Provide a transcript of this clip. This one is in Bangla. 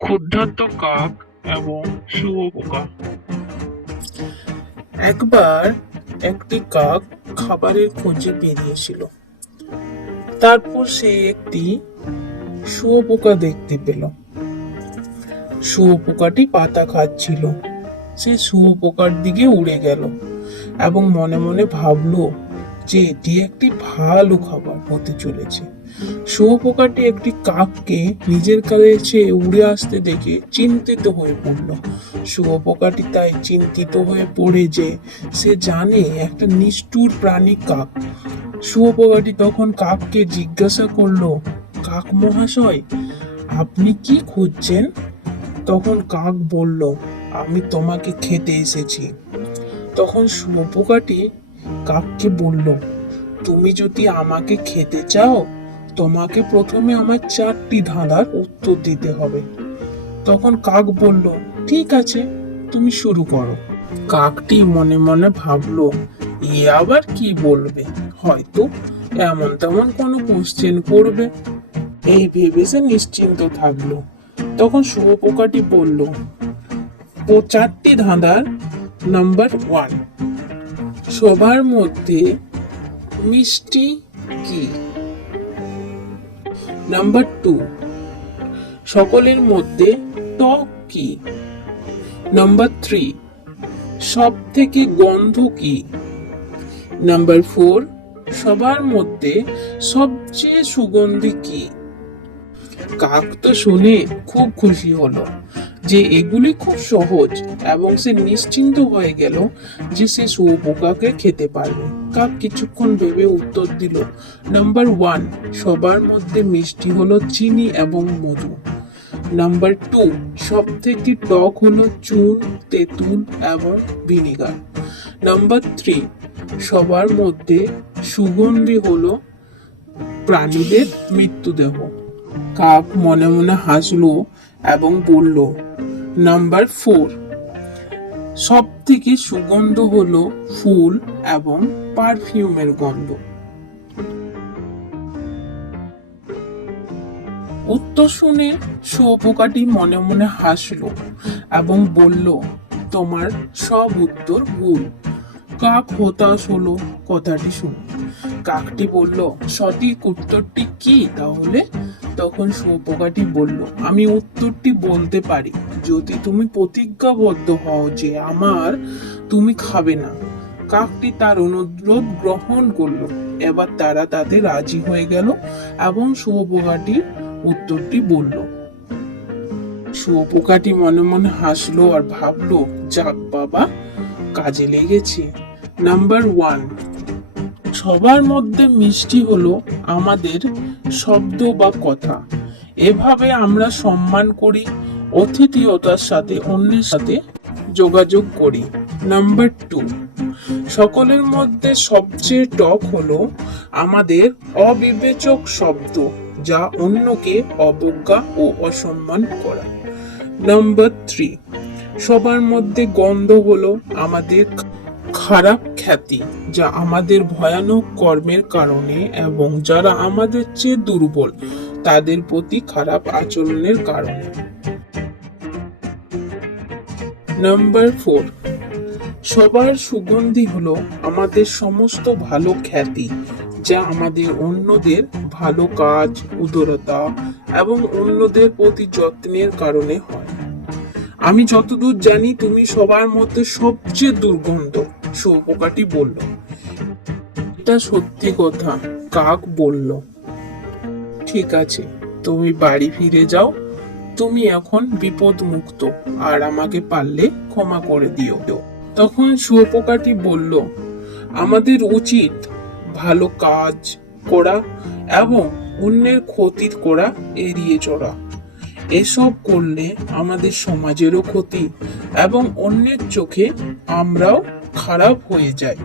ক্ষুধার্ত কাক এবং শুঁয়োপোকা। একবার একটি কাক খাবারের খোঁজে বেরিয়েছিল। তারপর সে একটি শুঁয়োপোকা দেখতে পেল। শুঁয়োপোকাটি পাতা খাচ্ছিল। সে শুঁয়োপোকার দিকে উড়ে গেল এবং মনে মনে ভাবলো যে এটি একটি ভালো খাবার হতে চলেছে। শুঁয়োপোকাটি একটি কাককে নিজের কাছে উড়ে আসতে দেখে চিন্তিত হয়ে পড়ল। শুঁয়োপোকাটি তাই চিন্তিত হয়ে পড়ে যে সে জানে একটা নিষ্ঠুর প্রাণী কাক। শুঁয়োপোকাটি তখন কাককে জিজ্ঞাসা করলো, কাক মহাশয়, আপনি কি খুঁজছেন? তখন কাক বলল, আমি তোমাকে খেতে এসেছি। তখন শুঁয়োপোকাটি কাককে বলল, তুমি যদি আমাকে খেতে চাও তোমাকে প্রথমে আমার 4টি ধাঁধার উত্তর দিতে হবে। তখন কাক বলল, ঠিক আছে, তুমি শুরু করো। কাকটি মনে মনে ভাবলো, এ আবার কি বলবে, হয়তো এমন তেমন কোনো কোশ্চেন করবে। এই ভেবে সে নিশ্চিন্ত থাকলো। তখন শুঁয়োপোকাটি বলল, ও 4টি ধাঁধার নাম্বার 1, সবার মধ্যে মিষ্টি কি? নাম্বার 2, সকলের মধ্যে টক কি? নাম্বার 3, সব থেকে গন্ধ কি? নাম্বার 4, সবার মধ্যে সবচেয়ে সুগন্ধি কি? কাক তো শুনে খুব খুশি হলো যে এগুলি খুব সহজ এবং সে নিশ্চিন্ত হয়ে গেল যে সে শুঁয়োপোকাকে খেতে পারবে। কাক কিছুক্ষণ ভেবে উত্তর দিল, নাম্বার 1, সবার মধ্যে মিষ্টি হলো চিনি এবং মধু। নাম্বার 2, সব থেকে টক হলো চুন, তেঁতুল এবং ভিনিগার। নাম্বার 3, সবার মধ্যে সুগন্ধি হলো প্রাণীদের মৃত্যুদেহ। কাক মনে মনে হাসলো এবং বলল, নাম্বার 4, সব থেকে সুগন্ধ হলো ফুল এবং পারফিউমের গন্ধ। উত্তর শুনে শুঁয়োপোকাটি মনে মনে হাসলো এবং বলল, তোমার সব উত্তর ভুল। কাক হতাশ হলো কথাটি শুনে। কাকটি বলল, সঠিক উত্তরটি কি তাহলে? তখন শুঁয়োপোকাটি বলল, আমি উত্তরটি বলতে পারি যদি তুমি প্রতিজ্ঞাবদ্ধ হও যে তুমি খাবে না। কাকটি তার অনুরোধ গ্রহণ করলো। এবার তারা তাতে রাজি হয়ে গেল এবং শুঁয়োপোকাটি উত্তরটি বলল। শুঁয়োপোকাটি মনে মনে হাসলো আর ভাবলো, যাক বাবা, কাজে লেগেছে। নাম্বার 1, সবার মধ্যে মিষ্টি হলো আমাদের শব্দ বা কথা। এভাবে আমরা সম্মান করি, অতিথিয়তার সাথে অন্যের সাথে যোগাযোগ করি। নাম্বার 2, সকলের মধ্যে সবচেয়ে টক হলো আমাদের অবিবেচক শব্দ, যা অন্যকে অবজ্ঞা ও অসম্মান করা। নাম্বার 3, সবার মধ্যে গন্ধ হলো আমাদের খারাপ খ্যাতি, যা আমাদের ভয়ানক কর্মের কারণে এবং যারা আমাদের চেয়ে দুর্বল তাদের প্রতি খারাপ আচরণের কারণে। নাম্বার 4, সবার সুগন্ধি হলো আমাদের সমস্ত ভালো খ্যাতি, যা আমাদের অন্যদের ভালো কাজ, উদারতা এবং অন্যদের প্রতি যত্নের কারণে হয়। আমি যতদূর জানি তুমি সবার মধ্যে সবচেয়ে দুর্গন্ধ, শুঁয়োপোকাটি বলল। এটা সত্যি কথা, কাক বলল। ঠিক আছে, তুমি বাড়ি ফিরে যাও। তুমি এখন বিপদ মুক্ত আর আমাকে পারলে ক্ষমা করে দিও। তখন শুঁয়োপোকাটি বলল, আমাদের উচিত ভালো কাজ করা এবং অন্যের ক্ষতি করা এড়িয়ে চলা। এসব করলে আমাদের সমাজেরও ক্ষতি এবং অন্যের চোখে আমরাও খারাপ হয়ে যাই।